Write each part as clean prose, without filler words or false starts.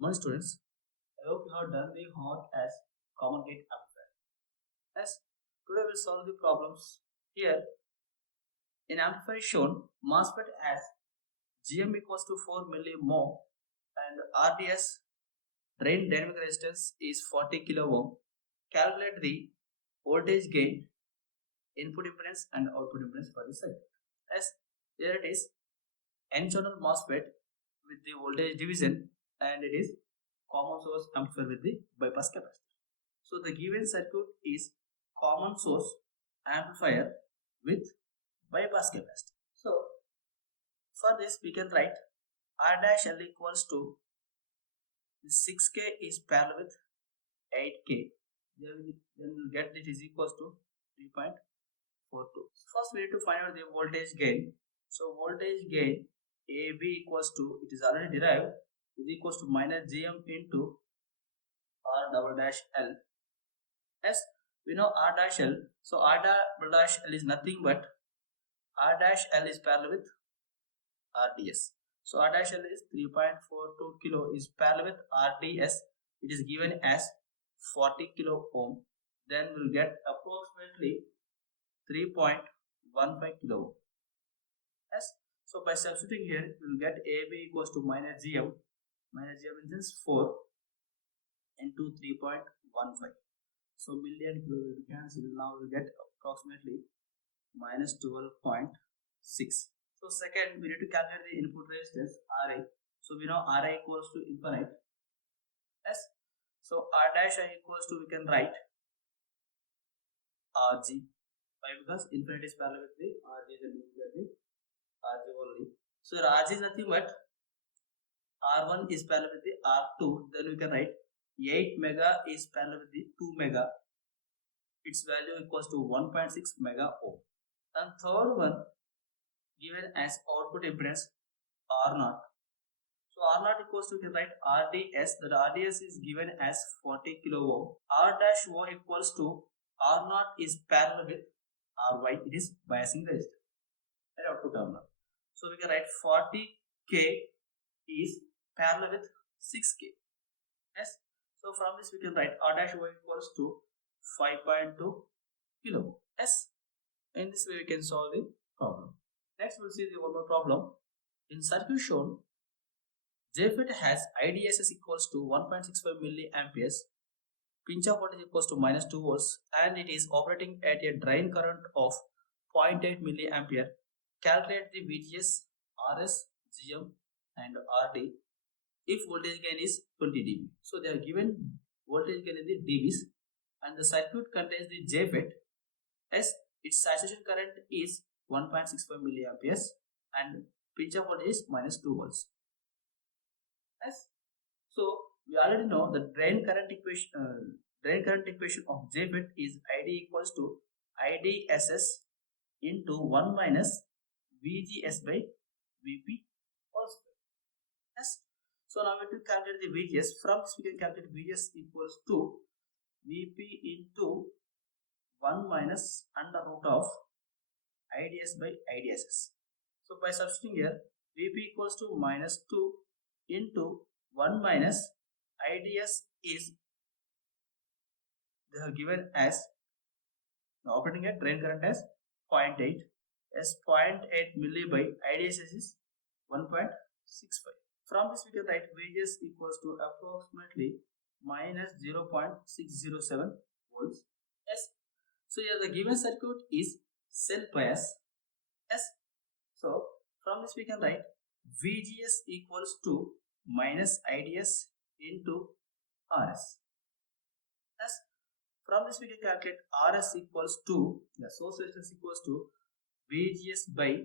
Morning students, I hope you have done the homework as common gate amplifier. As today we'll solve the problems. Here in amplifier shown, MOSFET has GM equals to 4 millimho and RDS drain dynamic resistance is 40 kilo ohm. Calculate the voltage gain, input impedance and output impedance for the circuit. As here it is N channel MOSFET with the voltage division and it is common source amplifier with the bypass capacitor. So the given circuit is common source amplifier with bypass capacitor. So for this we can write R dash L equals to 6K is parallel with 8K. Then we'll get this is equals to 3.42. First we need to find out the voltage gain. So voltage gain AB equals to, it is already derived, is equals to minus GM into R double dash L. As we know R dash L, so R double dash L is nothing but R dash L is parallel with RDS. So R dash L is 3.42 kilo is parallel with RDS. It is given as 40 kilo ohm. Then we'll get approximately 3.15 kilo ohm. Yes. So by substituting here, we'll get AB equals to minus GM. Minus GM means 4 into 3.15. So million kilo will cancel. Now we'll get approximately minus 12.6. So second, we need to calculate the input resistance Ra. So we know Ra equals to infinite. Yes. So R dash I equals to, we can write Rg. Why? Because infinite is parallel with the Rg, then we get the Rg only. So Rg is nothing but R1 is parallel with the R2. Then we can write 8 mega is parallel with the 2 mega. Its value equals to 1.6 mega ohm. And third one given as output impedance R0. So R0 equals to, we can write RDS, that RDS is given as 40 kilo ohm. R dash O equals to R0 is parallel with RY, it is biasing resistor at output terminal. So we can write 40K is parallel with 6K. Yes. So from this we can write R dash O equals to 5.2 kilo ohm. Yes. In this way we can solve the problem. Next we'll see the one more problem. In circuit shown, JFET has IDSS equals to 1.65 milliamperes, pinch off voltage equals to minus 2 volts, and it is operating at a drain current of 0.8 milliampere. Calculate the VGS, RS, GM, and RD if voltage gain is 20 dB. So they are given voltage gain in the dBs, and the circuit contains the JFET as its saturation current is 1.65 milliamperes and pinch off voltage is minus 2 volts. Yes. So we already know the drain current equation of JFET is ID equals to IDSS into 1 minus VGS by VP whole square. Yes. So now we have to calculate the VGS. From this we can calculate VGS equals to VP into 1 minus under root of IDS by IDSS. So by substituting here, VP equals to minus 2 into 1 minus IDS is they have given as operating at drain current as 0.8 as 0.8 milli by IDS is 1.65. From this we can write VGS equals to approximately minus 0.607 volts. Yes. So here the given circuit is self bias. Yes. So from this we can write VGS equals to minus IDS into RS. Yes. From this we can calculate RS equals to, the source resistance equals to VGS by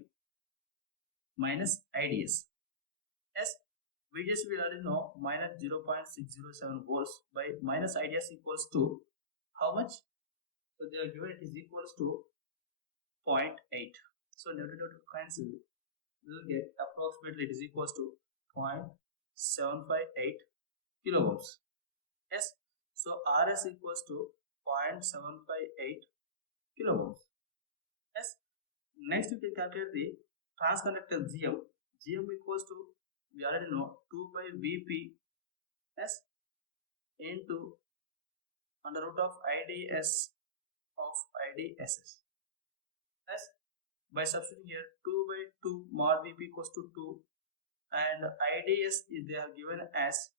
minus IDS. Yes. VGS we already know minus 0.607 volts by minus IDS equals to how much? So they are given it is equals to 0.8. So in order to cancel, we will get approximately it is equals to 0.758 kilo ohms. Yes. So RS equals to 0.758 kilo ohms. Yes. Next we can calculate the transconductance GM. GM equals to, we already know, 2 by VP S into under root of IDS of IDSS. S by substituting here 2 by 2 mod VP equals to 2 and IDS is they have given as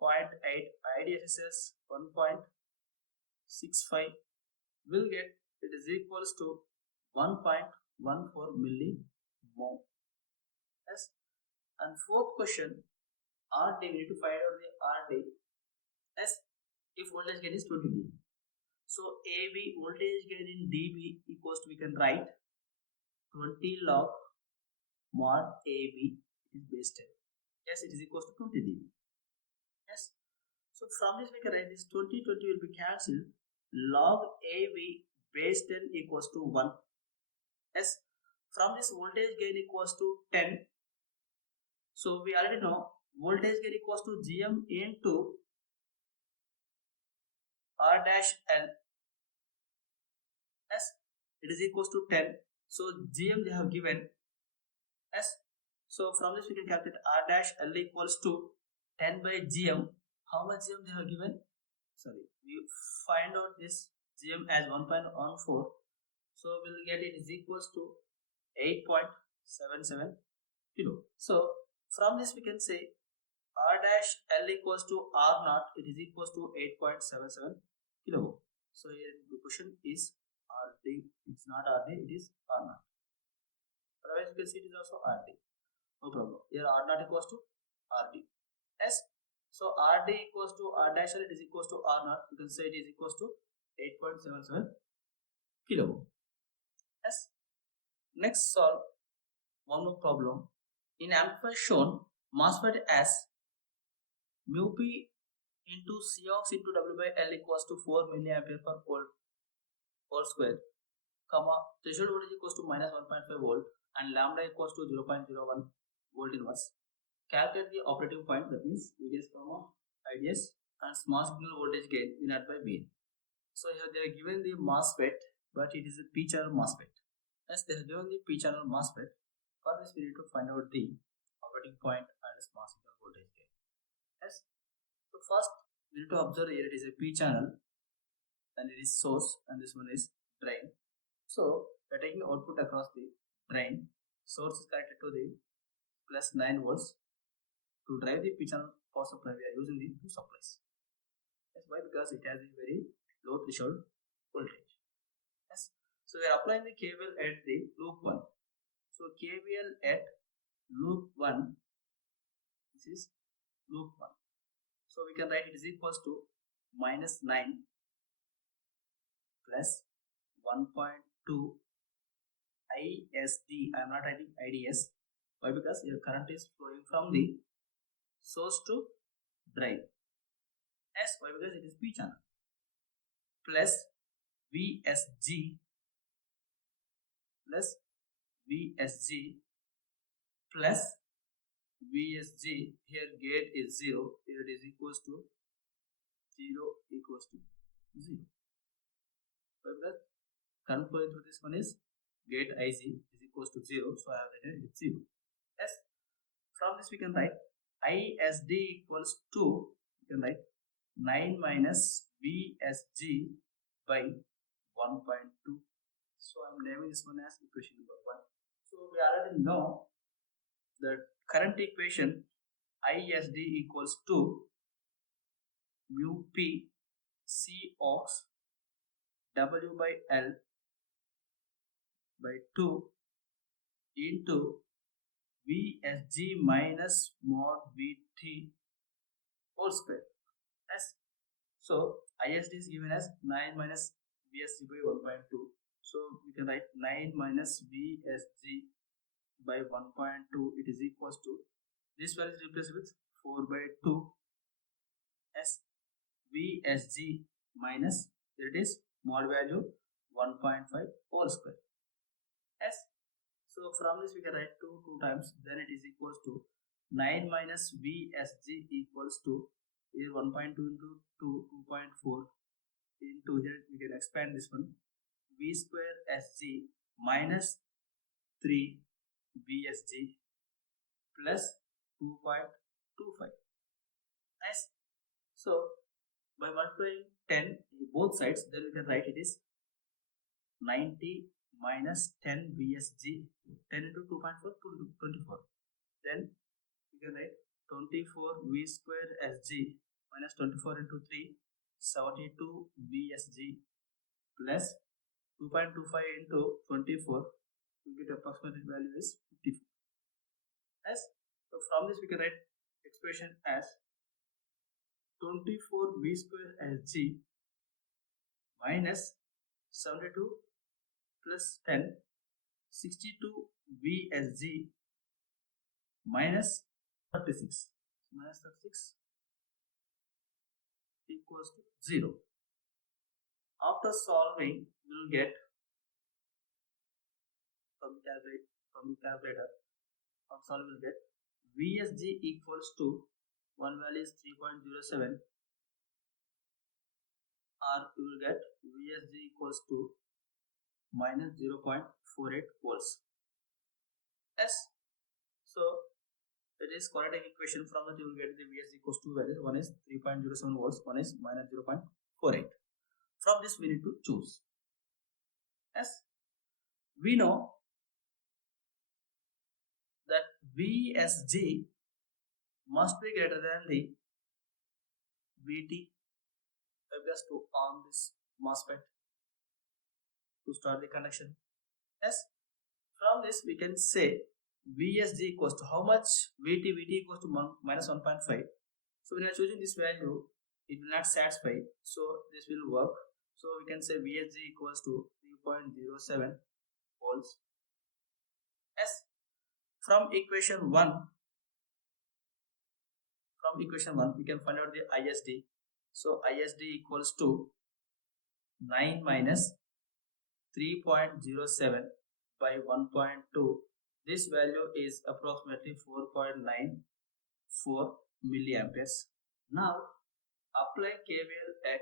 0.8, IDSS 1.65 will get it is equals to 1.14 millimole. Yes. And fourth question, RD, we need to find out the RD. Yes, if voltage gain is 20 dB. So AB voltage gain in dB equals to, we can write 20 log mod AB is base 10. Yes, it is equals to 20 dB. Yes. So from this we can write this 20 will be cancelled. Log AB base 10 equals to 1. Yes. From this voltage gain equals to 10. So we already know voltage gain equals to GM into R dash L. Yes. It is equals to 10. So GM they have given. Yes. So from this we can calculate R dash L equals to 10 by GM. How much GM they have given? Sorry, we find out this GM as 1.14. So we'll get it is equals to 8.77 kilo. So from this we can say R dash L equals to R naught. It is equals to 8.77 kilo. So here the question is RD. It's not RD. It is R naught. Otherwise you can see it is also RD. No problem. Here R naught equals to RD. Yes. So RD equals to R dash L, it is equals to R naught. You can say it is equals to 8.77 kilo. Yes. Next, solve one more problem. In amplifier shown, MOSFET as mu P into Cox into W by L equals to 4 milliampere per volt whole square, comma, threshold voltage equals to minus 1.5 volt and lambda equals to 0.01 volt inverse. Calculate the operating point, that means VDS, IDS and small signal voltage gain V naught by V. So here they are given the MOSFET, but it is a P channel MOSFET. As they have given the P channel MOSFET, for this we need to find out the operating point and small signal voltage gain. Yes. So first we need to observe here it is a P channel and it is source and this one is drain. So we are taking the output across the drain. Source is connected to the plus 9 volts. To drive the P channel power supply, we are using the two supplies. That's why, because it has a very low threshold voltage. Yes. So we are applying the KVL at the loop 1. So KVL at loop 1, this is loop 1. So we can write it is equals to minus 9 plus 1.2 ISD. I am not writing IDS. Why? Because your current is flowing from the source to drain. Yes, why? Because it is P channel. Plus VSG plus VSG plus VSG. Here gate is 0. Here it is equals to 0 equals to 0. Why? Because current flowing through this one is gate IC is equals to 0. So I have written it 0. Yes. From this we can write ISD equals to, we can write 9 minus VSG by 1.2. So I am naming this one as equation number 1. So we already know the current equation ISD equals to mu P Cox W by L by 2 into VSG minus mod VT whole square. Yes. So ISD is given as 9 minus VSG by 1.2. So we can write 9 minus VSG by 1.2. It is equals to, this value is replaced with 4 by 2 as VSG minus, there it is, mod value 1.5 whole square. Yes. So from this we can write 2 times, then it is equals to 9 minus VSG equals to, here 1.2 into 2, 2.4 into, here we can expand this one, V square SG minus 3 VSG plus 2.25. Nice. So by multiplying 10 both sides, then we can write it is 90 minus 10 VSG, 10 into 2.4 to 24. Then you can write 24 V square SG minus 24 into 3, 72 VSG plus 2.25 into 24, you get approximate value is 54. As so from this we can write expression as 24 V square SG minus 72 plus 10, 62 VSG minus 36. Minus 36 equals to 0. After solving, we will get from the calculator. After solving, we will get VSG equals to one value is 3.07, or we will get VSG equals to minus 0.48 volts. Yes. So it is quadratic equation. From that you will get the VSG equals to values. One is 3.07 volts, one is minus 0.48. From this we need to choose. Yes. We know that VSG must be greater than the VT. Just to on this MOSFET to start the connection. Yes. From this we can say VSG equals to how much VT? VT equals to minus 1.5. So when you are choosing this value, it will not satisfy. So this will work. So we can say VSG equals to 3.07 volts. Yes. From equation 1, we can find out the ISD. So ISD equals to 9 minus 3.07 by 1.2. This value is approximately 4.94 milliamperes. Now apply KVL at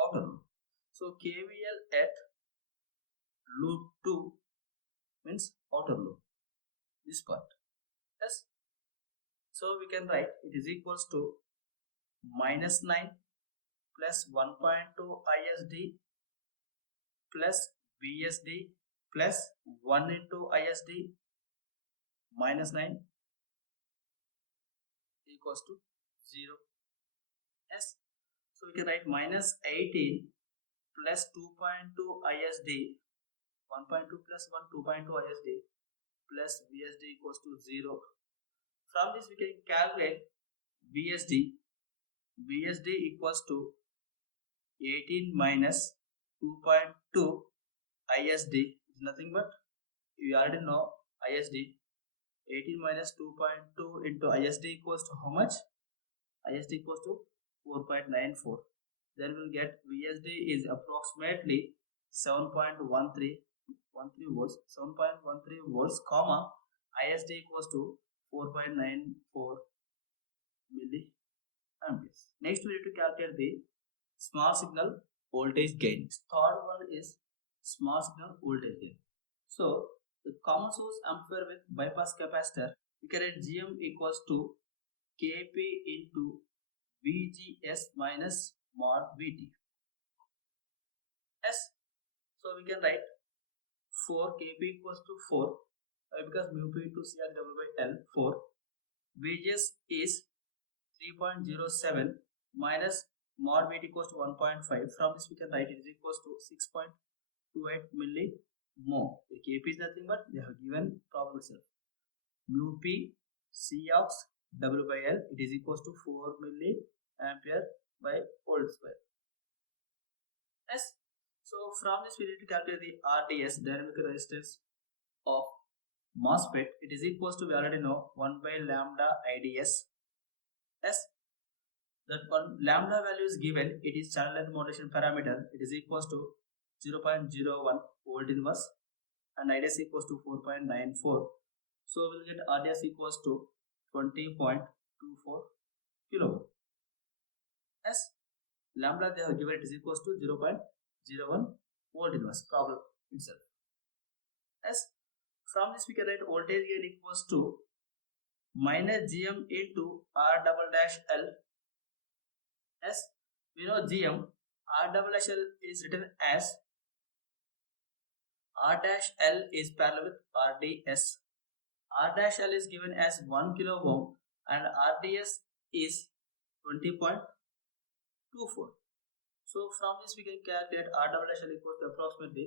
outer loop. So KVL at loop 2 means outer loop, this part. Yes. So we can write it is equals to minus 9 plus 1.2 ISD plus VSD plus 1 into ISD minus 9 equals to 0. Yes. So we can write minus 18 plus 2.2 ISD, 1.2 plus 1, 2.2 ISD plus VSD equals to 0. From this we can calculate VSD. VSD equals to 18 minus 2.2 ISD is nothing but, you already know ISD. 18 minus 2.2 into ISD equals to how much? ISD equals to 4.94. Then we'll get VSD is approximately 7.13 volts, 7.13 volts, comma ISD equals to 4.94 milliamperes. Next we need to calculate the small signal voltage gain. Third one is small signal voltage gain. So the common source amplifier with bypass capacitor, we can write GM equals to Kp into VGS minus mod VT. Yes. So we can write 4 Kp equals to 4 because mu p into CR divided by L, 4. VGS is 3.07 minus mod VT equals to 1.5. From this we can write it is equals to 6.28 millimho. The Kp is nothing but they have given problem itself. Mu p C of W by L, it is equals to 4 milliampere by volt square. Yes. So from this we need to calculate the RDS, dynamic resistance of MOSFET. It is equals to, we already know, 1 by lambda IDS. Yes. That one lambda value is given, it is channel length modulation parameter. It is equals to 0.01 volt inverse and IDS equals to 4.94. So we will get RDS equals to 20.24 kilovolt. As lambda they have given it is equals to 0.01 volt inverse, problem itself. As from this we can write voltage gain equals to minus GM into R double dash L We know GM, R double dash L is written as R dash L is parallel with RDS. R dash L is given as 1 kilo ohm and RDS is 20.24. So from this we can calculate R double dash L equals to approximately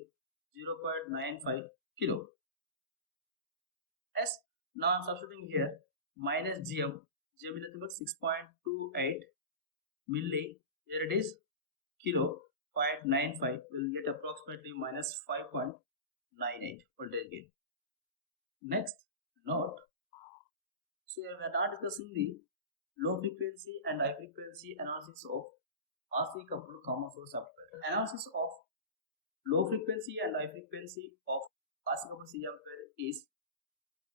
0.95 kilo. Yes, now I am substituting here minus GM. GM is nothing but 6.28 milli. Here it is kilo 0.95. We'll get approximately minus 5.98 voltage gain. Next, note. So here we are now discussing the low frequency and high frequency analysis of RC coupled common source amplifier. Analysis of low frequency and high frequency of RC coupled C amplifier is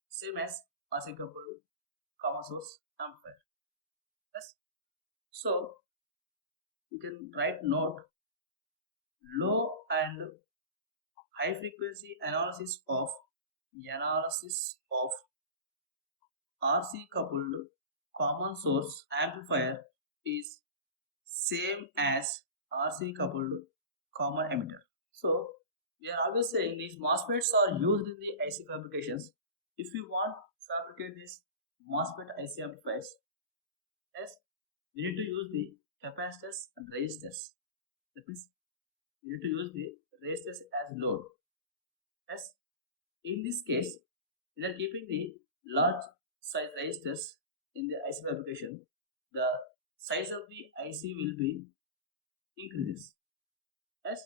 same as RC coupled common source amplifier. Yes. So you can write note low and high frequency analysis of RC coupled common source amplifier is same as RC coupled common emitter. So we are always saying these MOSFETs are used in the IC fabrications. If you want to fabricate this MOSFET IC amplifiers, yes, we need to use the capacitors and resistors. That means we need to use the resistors as load. Yes, in this case, we are keeping the large size resistors in the IC fabrication. The size of the IC will be increases. Yes.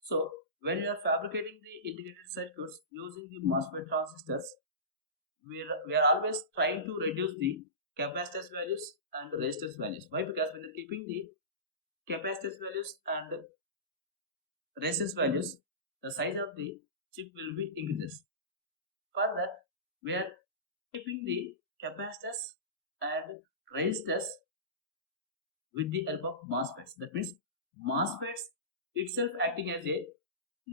So when you are fabricating the integrated circuits using the MOSFET transistors, we are always trying to reduce the capacitors values and resistors values. Why? Because when you are keeping the capacitors values and resistors values, the size of the chip will be increases. Further, we are keeping the capacitors and resistors with the help of MOSFETs. That means MOSFETs itself acting as a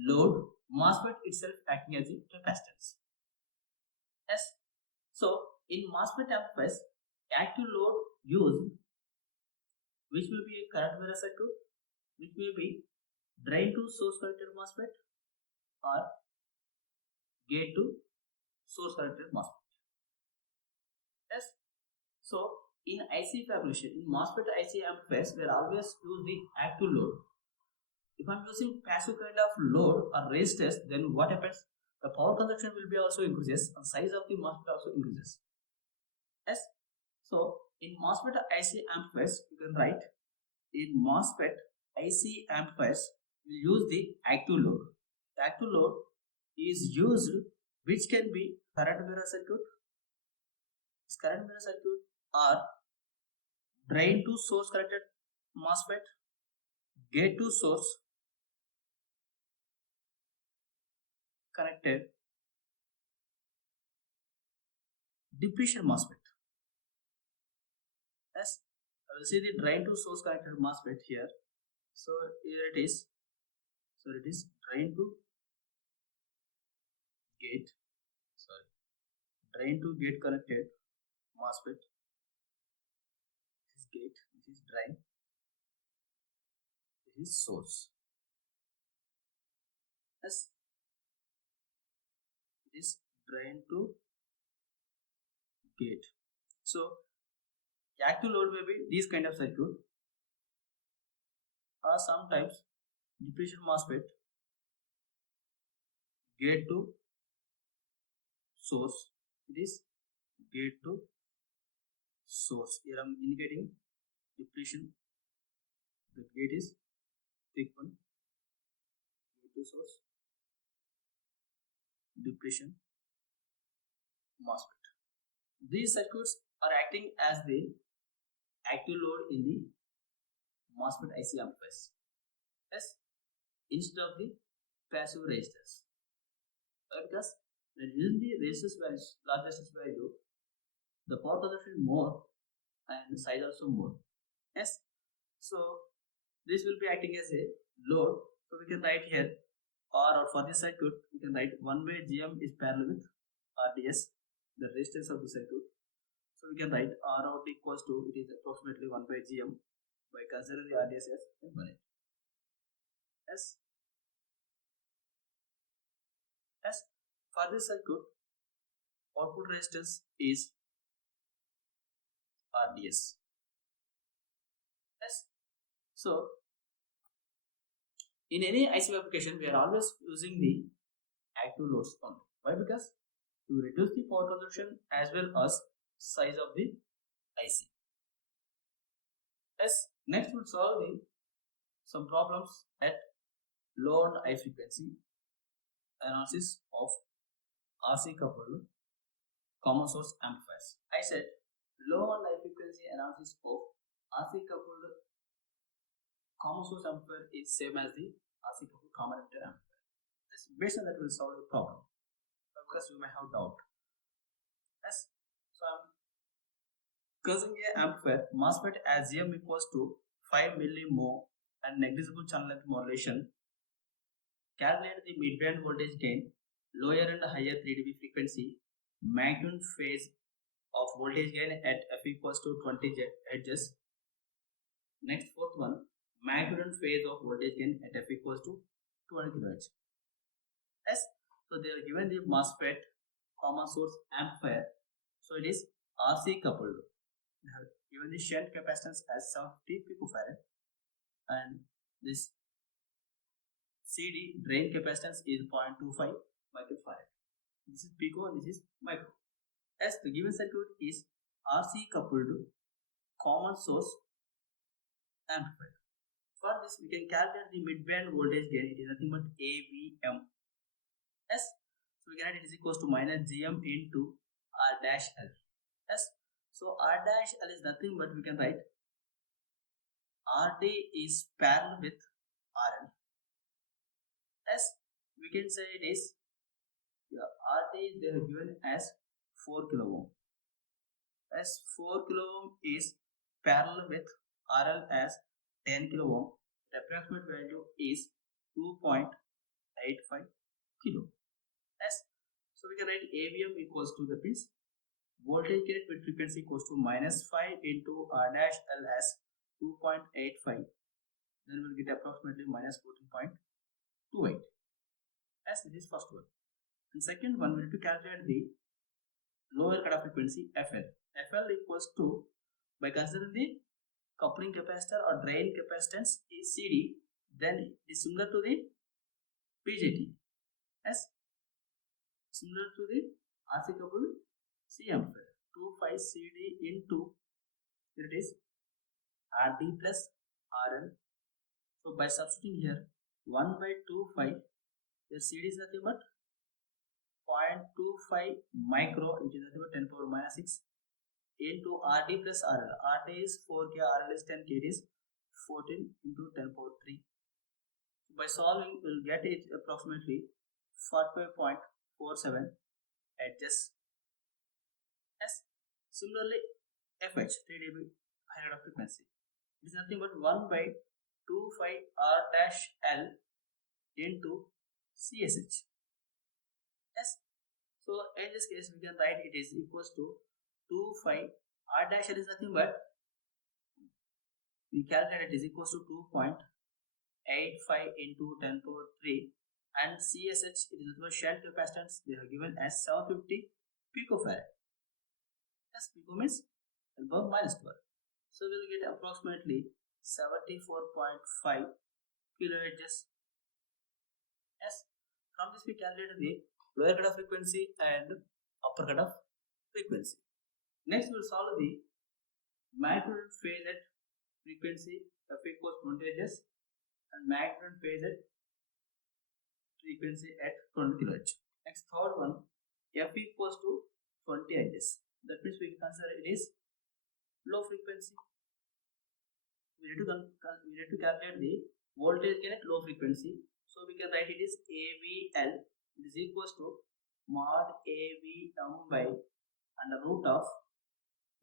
load, MOSFET itself acting as a capacitance. Yes. So in MOSFET amplifiers, active load used, which may be a current mirror circuit, which may be drain to source connected MOSFET or gate to source connected MOSFET. Yes. So in IC fabrication, in MOSFET IC amplifiers, we are always use the active load. If I am using passive kind of load or resistors, then what happens? The power consumption will be also increases and size of the MOSFET also increases. Yes. So in MOSFET IC amplifiers, you can write in MOSFET IC amplifiers, we use the active load. The active load is used, which can be current mirror circuit. This current mirror circuit or drain to source connected MOSFET, gate to source connected depletion MOSFET. Yes, I will see the drain to source connected MOSFET here. So here it is. So it is drain to gate. Sorry, drain to gate connected MOSFET. This is gate. This is drain. This is source. Yes, this drain to gate. So active load may be this kind of circuit, or sometimes depletion MOSFET, gate to source. It is gate to source. Here I am indicating depletion. The gate is thick one. Gate to source. Depletion MOSFET. These circuits are acting as the active load in the MOSFET IC amplifiers. Yes, instead of the passive resistors. Because when using the resistors values, large resistors value, the power consumption is more and the size also more. Yes, so this will be acting as a load. So we can write here, or for this circuit, we can write 1 by GM is parallel with RDS, the resistance of the circuit. So we can write R out equals to, it is approximately 1 by GM. by considering the RDS as infinite. As for this circuit, output resistance is RDS. So in any IC application, we are always using the active loads only. Why? Because to reduce the power consumption as well as size of the IC. Next we'll solve some problems at low and high frequency analysis of RC coupled common source amplifiers. I said low and high frequency analysis of RC coupled common source amplifier is same as the RC coupled common emitter amplifier. Based on that, we'll solve the problem because you may have doubt. So I'm considering an amplifier MOSFET as GM equals to 5 millimho and negligible channel length modulation. Calculate the mid-band voltage gain, lower and higher 3 dB frequency, magnitude phase of voltage gain at F equals to 20 Hz. Next, fourth one, magnitude phase of voltage gain at F equals to 200 kHz. So they are given the MOSFET common source amplifier. So it is RC coupled. They have given the shunt capacitance as 70 picofarad and this CD drain capacitance is 0.25 microfarad. This is pico and this is micro. The given circuit is RC coupled common source amplifier. For this, we can calculate the mid-band voltage gain. It is nothing but AVM. So we can write it is equals to minus GM into R dash L. So R dash L is nothing but we can write RD is parallel with RL. We can say it is RD they are given as 4 kilo ohm. 4 kilo ohm is parallel with RL as 10 kilo ohm. The approximate value is 2.85 kilo. So we can write AVM equals to the piece voltage gain with frequency equals to minus 5 into R dash L as 2.85. Then we'll get approximately minus 14.28. This is first one. And second one, we need to calculate the lower cutoff frequency FL. FL equals to, by considering the coupling capacitor or drain capacitance is CD, then it is similar to the BJT. Similar to the RC coupled C amplifier. 25 CD into, here it is RD plus RL. So by substituting here 1 by 25, the CD is nothing but 0.25 micro, it is nothing but 10 power minus 6 into RD plus RL. RD is 4K, RL is 10K, it is 14 into 10 power 3. So by solving, we'll get it approximately 45.47 Hz. Similarly, FH, 3 dB higher of frequency. It is nothing but 1 by 25 R dash L into CSH. So in this case, we can write it is equals to 25 R dash L is nothing but we calculate it is equals to 2.85 into 10 power 3 and CSH it is the shunt capacitance they are given as 750 picofarad. Pico means above minus 12. So we will get approximately 74.5 kilohertz. From this we calculate the lower cutoff frequency and upper cutoff frequency. Next we will solve the magnitude phase at frequency F equals 20 Hz and magnitude phase at frequency at 20 kHz. Next third one, F equals to 20 Hz. That means we can consider it is low frequency. We need to calculate the voltage gain at low frequency. So we can write it is AVL. It is equals to mod AVM by under root of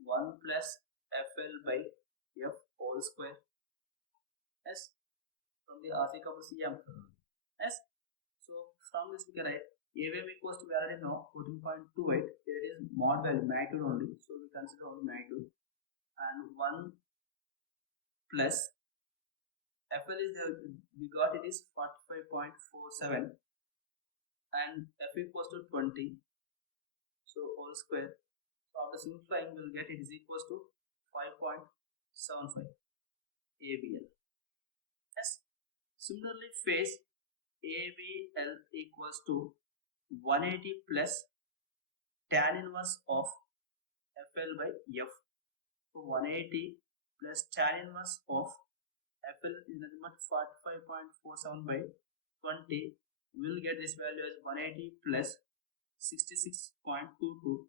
1 plus FL by F whole square. From the RC coupled C amplifier. So from this we can write AVM equals to we already know 14.28. Here it is mod value magnitude only. So we consider only magnitude and 1 plus FL is we got it is 45.47 and F equals to 20, so whole square. So after simplifying we'll get it is equals to 5.75 AVL. Yes. Similarly, phase AVL equals to 180 plus tan inverse of FL by F. So 180 plus tan inverse of FL is nothing but 45.47 by 20. We will get this value as 180 plus 66.22.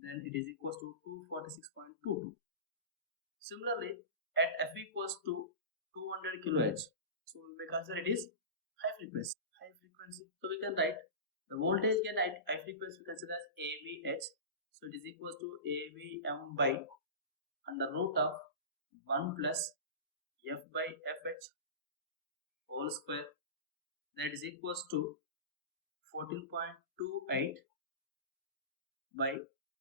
Then it is equals to 246.22. Similarly, at F equals to 200 kHz, so we may consider it is high frequency. High frequency. So we can write the voltage gain at high frequency we consider as AVH. So it is equals to AVM by under root of 1 plus F by FH whole square. That is equals to 14.28 by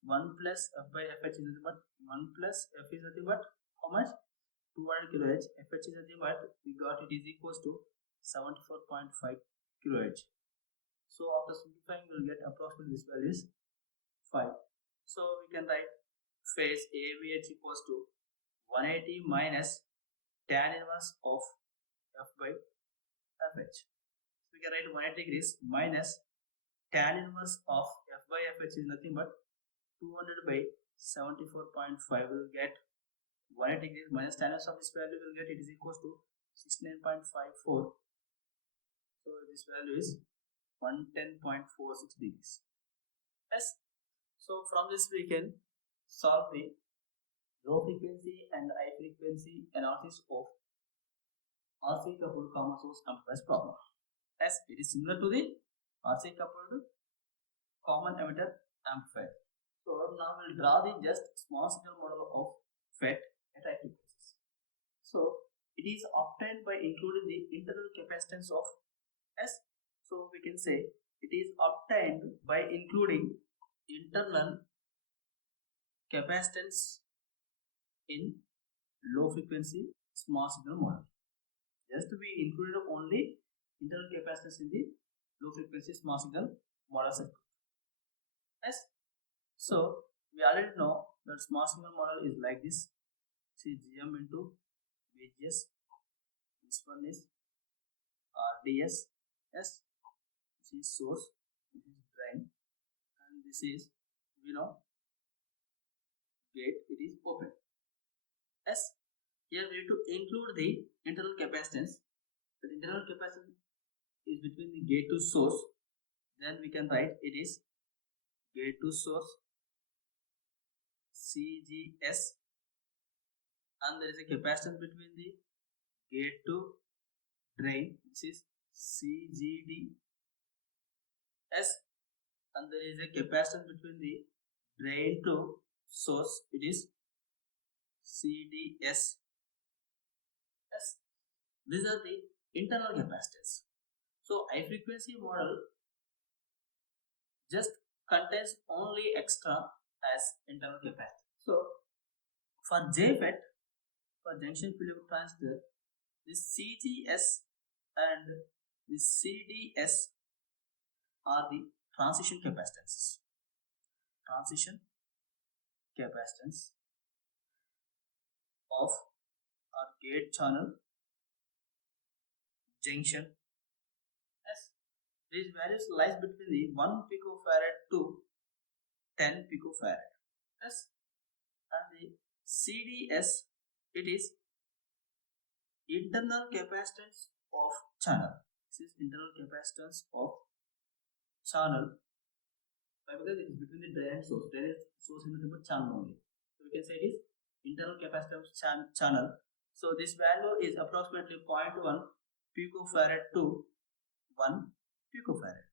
1 plus F by FH is nothing but 1 plus F is nothing but how much? 200 kHz. FH is nothing but we got it is equals to 74.5 kHz. So after simplifying we will get approximately this value is 5. So we can write phase AVH equals to 180 minus tan inverse of F by FH. So we can write 180 degrees minus tan inverse of F by FH is nothing but 200 by 74.5. We will get 180 degrees minus tan inverse of this value will get it is equals to 69.54. So this value is 110.46 degrees. Yes. So from this we can solve the low frequency and high frequency analysis of RC coupled common source amplifiers problem. As it is similar to the RC coupled common emitter amplifier. So now we'll draw the just small signal model of FET at high frequencies. So it is obtained by including the internal capacitance of S. So we can say it is obtained by including internal capacitance in low frequency small signal model. Just we included only internal capacitance in the low frequency small signal model circuit. Yes. So we already know that small signal model is like this. See GM into VGS. This one is RDS. Yes. This is source. This is drain. And this is, we know, gate. It is open. Yes. Here we need to include the internal capacitance. The internal capacitance is between the gate to source. Then we can write it is gate to source CGS, and there is a capacitance between the gate to drain, which is CGD S, and there is a capacitance between the drain to source, it is CDS S. These are the internal capacitance. So high frequency model just contains only extra as internal capacitance. So for JFET, for junction filled transistor, this CGS and the CDS are the transition capacitances. Transition capacitance of our gate channel junction. Yes, these values lies between the 1 picofarad to 10 picofarad. Yes, and the CDS, it is internal capacitance of channel. This is internal capacitance of channel. Because it is between the drain and source. Drain source is nothing but channel only. So we can say it is internal capacitance channel. So this value is approximately 0.1 picofarad to 1 picofarad.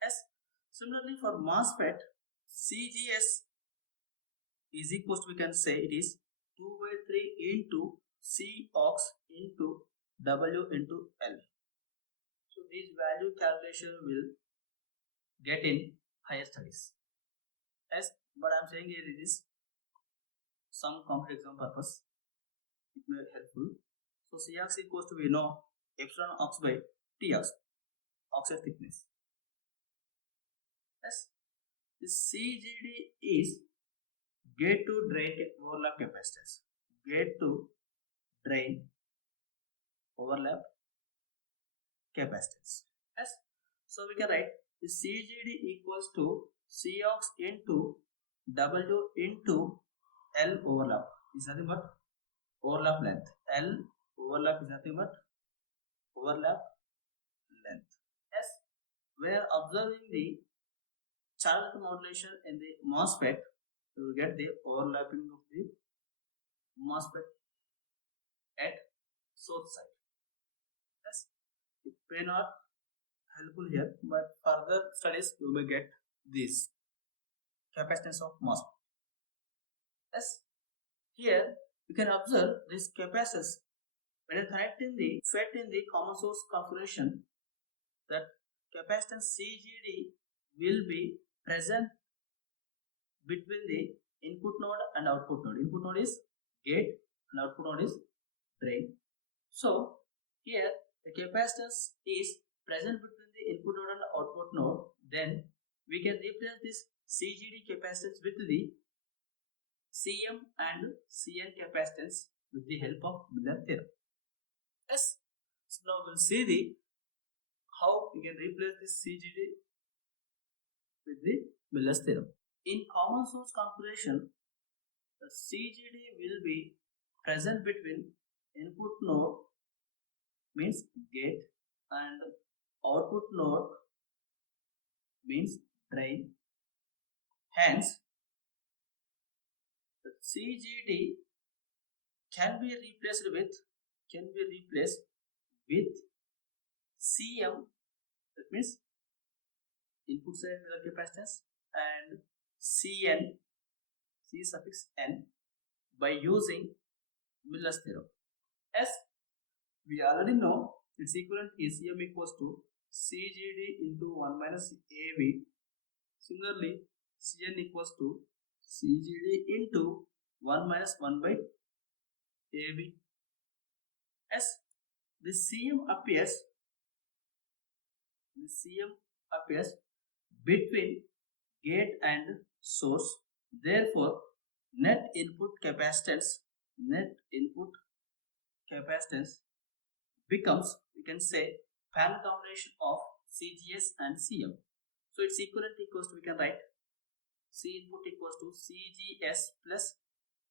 Yes. Similarly for MOSFET, CGS is equals to, we can say it is 2 by 3 into C aux into W into L. So this value calculation will get in higher studies. Yes, but I am saying here it is some complex exam purpose. it may be helpful. So Cox equals to, we know, epsilon ox by Tox, oxide thickness. Yes, the CGD is gate to drain overlap capacitance. Gate to drain overlap capacitance. Yes, so we can write the CGD equals to Cox into W into L overlap is nothing but overlap length. L overlap is nothing but overlap length. Yes, we are observing the channel modulation in the MOSFET. You will get the overlapping of the MOSFET at source side. Yes, it may not helpful here, but further studies you may get this capacitance of MOSFET. Yes, here you can observe this capacitance when connecting the FET in the common source configuration. That capacitance CGD will be present between the input node and output node. Input node is gate and output node is drain. So here the capacitance is present between the input node and the output node. Then we can replace this CGD capacitance with the CM and CN capacitance with the help of Miller theorem. Yes. So now we'll see the how we can replace this CGD with the Miller's theorem. In common source configuration, the CGD will be present between input node means gate and output node means drain. Hence, the CGD can be replaced with CM, that means input side Miller capacitance, and CN, C suffix N, by using Miller's theorem. As we already know, its equivalent is CM equals to CGD into 1 minus AV. Similarly, CN equals to CGD into 1 minus 1 by AV. As the CM appears between gate and source. Therefore, net input capacitance becomes, we can say, parallel combination of CGS and CM. So its equivalent equals to, we can write C input equals to CGS plus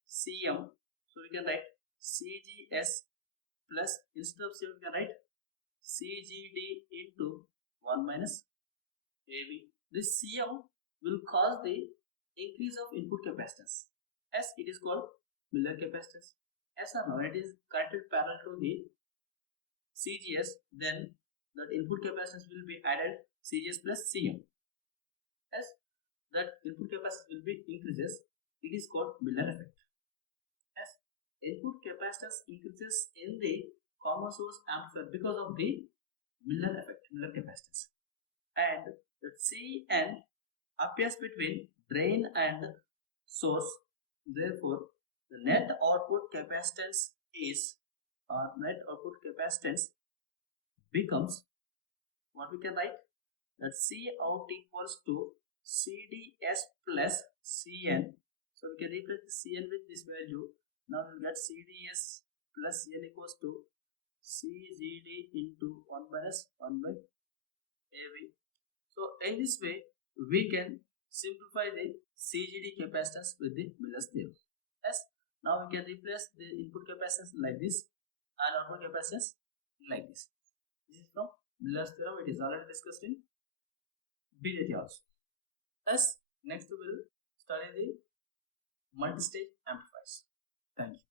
CM. So we can write CGS plus, instead of CM we can write CGD into 1 minus AV. This CM will cause the increase of input capacitance, as it is called Miller capacitance. As now it is connected parallel to the CGS, then that input capacitance will be added CGS plus CM. As that input capacitance will be increases, it is called Miller effect. As input capacitance increases in the common source amplifier because of the Miller effect, Miller capacitance, and the CN appears between drain and source. Therefore, the net output capacitance becomes what we can write, that C out equals to CDS plus CN. So we can replace the CN with this value. Now we will get CDS plus CN equals to CGD into 1 minus 1 by AV. So in this way, we can simplify the CGD capacitance with the Miller's theorem. Yes. Now we can replace the input capacitance like this and output capacitance like this. This is from Miller's theorem. It is already discussed in BJT also. Thus, next we will study the multi-stage amplifiers. Thank you.